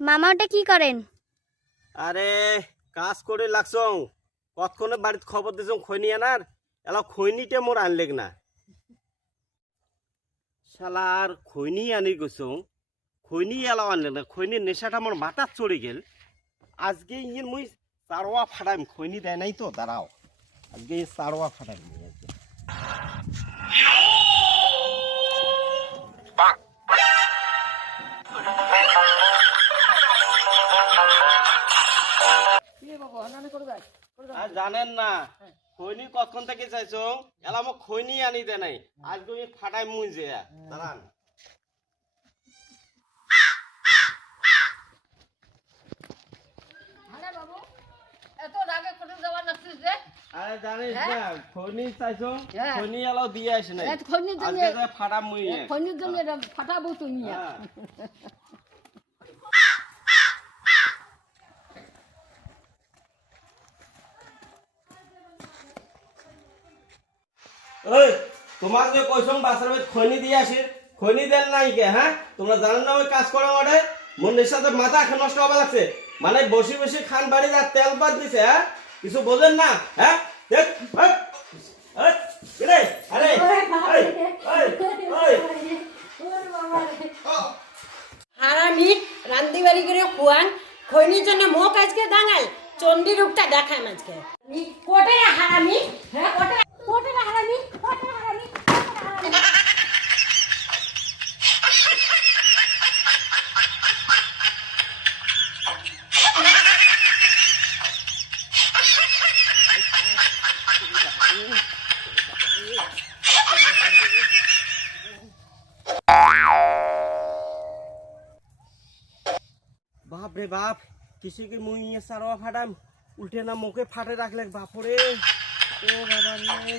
মামা ওটা কি করেন? আরে কাজ করে লাগছং কতক্ষণে বাড়িতে খবর দিছং খৈনি আনার এলা খৈনিটা মোর আনলেক না শালার খৈনি আনি গেছং খৈনি এলাও আনলেক না খৈনির নেশাটা মোর মাথার চড়ে গেল আজকে ইয়ে মুই চারোয়া ফাটাইম খৈনি দেয় নাই তো দাঁড়াও আজকে চারোয়া ফাটাইম আর জানেন না খৈনি কতক্ষণ থেকে চাইছো এলা মোক খৈনি আনি দে নাই আজকে ফাটাই মুই যে দাঁড়ান আরে জানিস না খৈনি চাইছো খৈনি এলাও দিয়ে আসে নাই আজকে ফাটা মুই খৈনির জন্য ফাটাবো তুমি। ওই তোমার যে কইছং বাসার মধ্যে খৈনি দিয়ে আসির খৈনি দেন নাই কে হ্যাঁ তোমরা জানেন না ওই কাজ করো ওটা মনের সাথে মাথা এখন নষ্ট হওয়া লাগছে মানে বসে বসে খান বাড়ি যা তেল বাদ দিছে হ্যাঁ কিছু বোঝেন না হ্যাঁ দেখ আরে হারামি রান্দি বাড়ি করে খুয়ান খৈনির জন্য মোক আজকে দাঙ্গাল চন্ডী রূপটা দেখায় আজকে কোটে হারামি হ্যাঁ কোটে হারামি বাপ রে বাপ কিসে মুই সারোয়া ফাটাম উল্টে না মুখে ফাটে রাখলে বাপরে ও বাবা রে